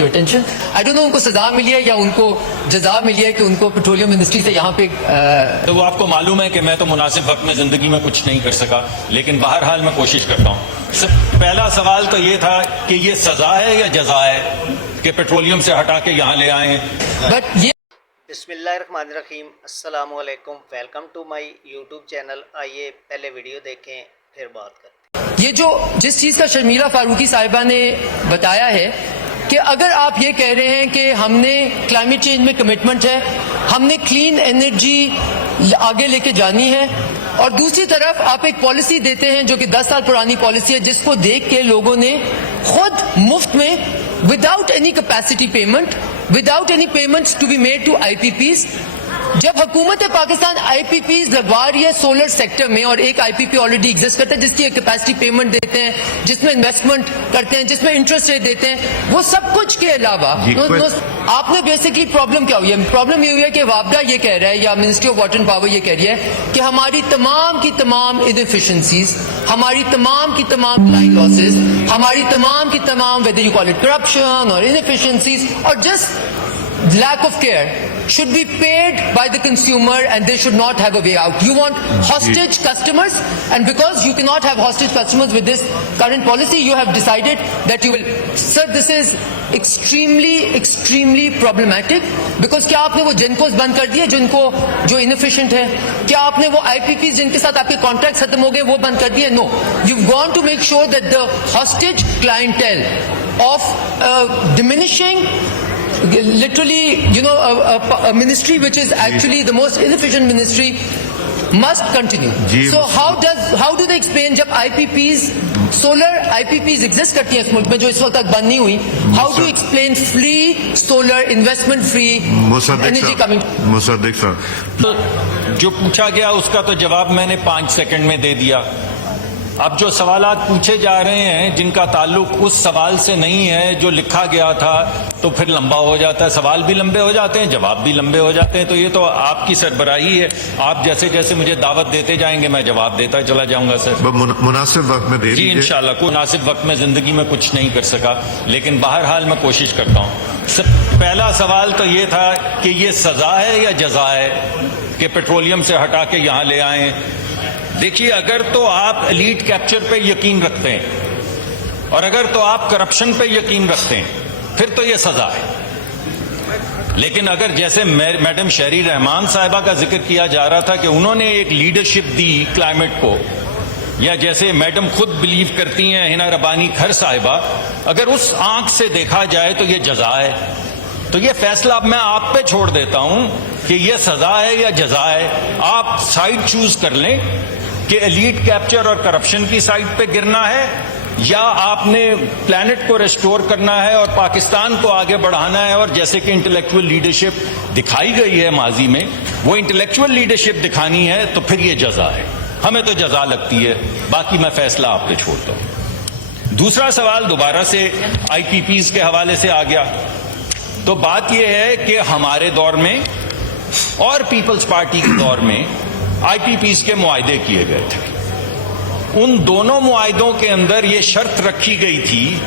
attention. I don't know उनको सजा मिली है या उनको जजा मिली है कि उनको पेट्रोलियम मिनिस्ट्री से यहाँ पे तो वो आपको मालूम है कि मैं तो मुनासिब वक्त में जिंदगी में कुछ नहीं कर सका, लेकिन बहरहाल मैं कोशिश करता हूँ। पहला सवाल तो ये था कि ये सजा है या जजा है कि पेट्रोलियम से हटा के यहाँ ले आए हैं। बट ये बिस्मिल्लाहिर्रहमानिर्रहीम, अस्सलाम वालेकुम, welcome to my YouTube channel. आइए पहले वीडियो देखें फिर बात करते हैं। ये जो जिस चीज़ का शर्मिला फारूकी साहिबा ने बताया है कि अगर आप ये कह रहे हैं कि हमने क्लाइमेट चेंज में कमिटमेंट है, हमने क्लीन एनर्जी आगे लेके जानी है, और दूसरी तरफ आप एक पॉलिसी देते हैं जो कि 10 साल पुरानी पॉलिसी है, जिसको देख के लोगों ने खुद मुफ्त में without any capacity payment, without any payments to be made to IPPs, जब हुकूमत पाकिस्तान आईपीपीज लगवा रही है सोलर सेक्टर में, और एक आईपीपी ऑलरेडी एग्जिस्ट करता है जिसकी एक कैपेसिटी पेमेंट देते हैं, जिसमें इन्वेस्टमेंट करते हैं, जिसमें इंटरेस्ट रेट देते हैं, वो सब कुछ के अलावा आपने बेसिकली प्रॉब्लम क्या हुई है? प्रॉब्लम ये हुई है कि वापडा ये कह रहा है या ministry of water and power ये कह रही है कि हमारी तमाम की तमाम इनएफिशिएंसीज, हमारी तमाम की तमाम क्लाइंट लॉसेस, हमारी तमाम की तमाम whether you call it corruption और इनएफिशिएंसीज और just lack of care should be paid by the consumer, and they should not have a way out. You want hostage customers, and because you cannot have hostage customers with this current policy, you have decided that you will. Sir, this is extremely problematic, because क्या आपने वो gencos बंद कर दिए जिनको जो inefficient है? क्या आपने वो IPPs जिनके साथ आपके contracts खत्म हो गए वो बंद कर दिए? No. You've gone to make sure that the hostage clientele of diminishing, literally, you know, a ministry which is actually the most inefficient ministry must continue. So how do they explain जब IPPs, solar IPPs exist करती हैं इस मुल्क में जो इस वक्त तक बंद नहीं हुई, how do you explain free solar, investment free energy coming? Mossadegh साहब, तो जो पूछा गया उसका तो जवाब मैंने 5 सेकंड में दे दिया। अब जो सवालात पूछे जा रहे हैं जिनका ताल्लुक उस सवाल से नहीं है जो लिखा गया था, तो फिर लंबा हो जाता है, सवाल भी लंबे हो जाते हैं, जवाब भी लंबे हो जाते हैं। तो ये तो आपकी सरबराही है, आप जैसे जैसे मुझे दावत देते जाएंगे मैं जवाब देता चला जाऊंगा। सर मुनासिब वक्त में दे जी, इंशाल्लाह। को मुनासिब वक्त में जिंदगी में कुछ नहीं कर सका, लेकिन बहरहाल मैं कोशिश करता हूँ। पहला सवाल तो ये था कि ये सजा है या जजा है कि पेट्रोलियम से हटा के यहाँ ले आए। देखिए, अगर तो आप एलीट कैप्चर पे यकीन रखते हैं और अगर तो आप करप्शन पे यकीन रखते हैं, फिर तो ये सजा है। लेकिन अगर जैसे मैडम शहरी रहमान साहिबा का जिक्र किया जा रहा था कि उन्होंने एक लीडरशिप दी क्लाइमेट को, या जैसे मैडम खुद बिलीव करती हैं हिना रबानी खर साहिबा, अगर उस आंख से देखा जाए तो ये जजा है। तो ये फैसला अब मैं आप पे छोड़ देता हूं कि ये सजा है या जजा है। आप साइड चूज कर लें कि एलीट कैप्चर और करप्शन की साइड पे गिरना है, या आपने प्लैनेट को रेस्टोर करना है और पाकिस्तान को आगे बढ़ाना है। और जैसे कि इंटेलेक्चुअल लीडरशिप दिखाई गई है माजी में, वो इंटेलेक्चुअल लीडरशिप दिखानी है, तो फिर ये जजा है। हमें तो जजा लगती है, बाकी मैं फैसला आप पे छोड़ता हूं। दूसरा सवाल दोबारा से आईपीपीज के हवाले से आ गया। तो बात यह है कि हमारे दौर में और पीपल्स पार्टी के दौर में आईपीपीज के मुआहदे किए गए थे। उन दोनों मुआहदों के अंदर यह शर्त रखी गई थी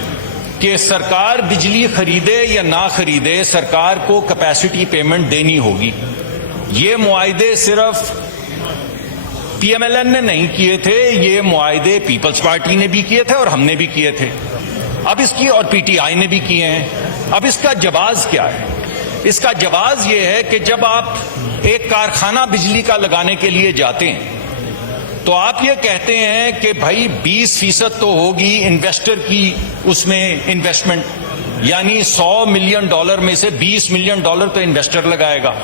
कि सरकार बिजली खरीदे या ना खरीदे, सरकार को कैपेसिटी पेमेंट देनी होगी। ये मुआहदे सिर्फ पीएमएलएन ने नहीं किए थे, ये मुआहदे पीपल्स पार्टी ने भी किए थे और हमने भी किए थे। अब इसकी, और पीटीआई ने भी किए हैं। अब इसका जवाब क्या है? इसका जवाब यह है कि जब आप एक कारखाना बिजली का लगाने के लिए जाते हैं तो आप ये कहते हैं कि भाई 20% तो होगी इन्वेस्टर की उसमें इन्वेस्टमेंट, यानी $100 मिलियन में से $20 मिलियन तो इन्वेस्टर लगाएगा,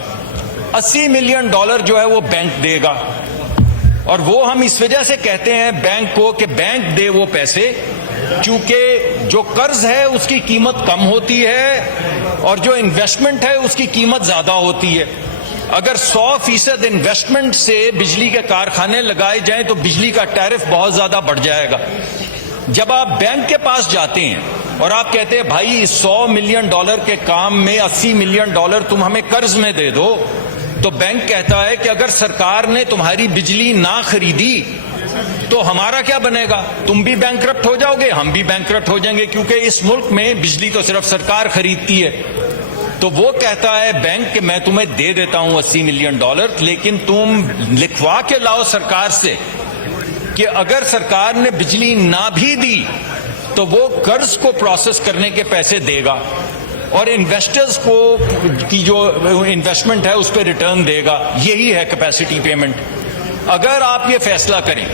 $80 मिलियन जो है वो बैंक देगा। और वो हम इस वजह से कहते हैं बैंक को कि बैंक दे वो पैसे, चूंकि जो कर्ज है उसकी कीमत कम होती है और जो इन्वेस्टमेंट है उसकी कीमत ज्यादा होती है। अगर 100% इन्वेस्टमेंट से बिजली के कारखाने लगाए जाएं तो बिजली का टैरिफ बहुत ज्यादा बढ़ जाएगा। जब आप बैंक के पास जाते हैं और आप कहते हैं भाई $100 मिलियन के काम में $80 मिलियन तुम हमें कर्ज में दे दो, तो बैंक कहता है कि अगर सरकार ने तुम्हारी बिजली ना खरीदी تو ہمارا کیا بنے گا؟ تم بھی بینکرپٹ ہو جاؤ گے، ہم بھی بینکرپٹ ہو جائیں گے، کیونکہ اس ملک میں بجلی تو صرف سرکار خریدتی ہے۔ تو وہ کہتا ہے بینک کہ میں تمہیں دے دیتا ہوں $80 ملین، لیکن تم لکھوا کے لاؤ سرکار سے کہ اگر سرکار نے بجلی نہ بھی دی تو وہ قرض کو پروسیس کرنے کے پیسے دے گا اور انویسٹرز کو کی جو انویسٹمنٹ ہے اس پہ ریٹرن دے گا۔ یہی ہے کیپیسٹی پیمنٹ۔ اگر آپ یہ فیصلہ کریں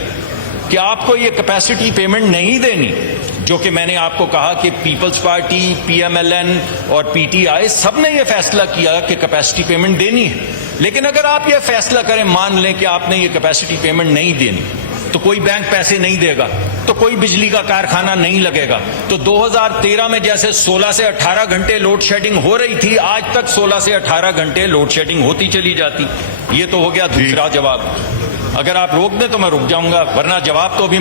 کہ آپ کو یہ کیپیسٹی پیمنٹ نہیں دینی، جو کہ میں نے آپ کو کہا کہ Peoples Party, P M L N اور پی ٹی آئی سب نے یہ فیصلہ کیا کہ کیپیسٹی پیمنٹ دینی ہے، لیکن اگر آپ یہ فیصلہ کریں، مان لیں کہ آپ نے یہ کیپیسٹی پیمنٹ نہیں دینی، تو کوئی بینک پیسے نہیں دے گا، تو کوئی بجلی کا کارخانہ نہیں لگے گا۔ تو 2013 میں جیسے 16 سے 18 گھنٹے لوڈ شیڈنگ ہو رہی تھی، آج تک 16 سے 18 گھنٹے لوڈ شیڈنگ ہوتی چلی جاتی۔ یہ تو ہو گیا دوسرا جواب۔ اگر آپ روک دیں تو میں رک جاؤں گا، ورنہ جواب تو ابھی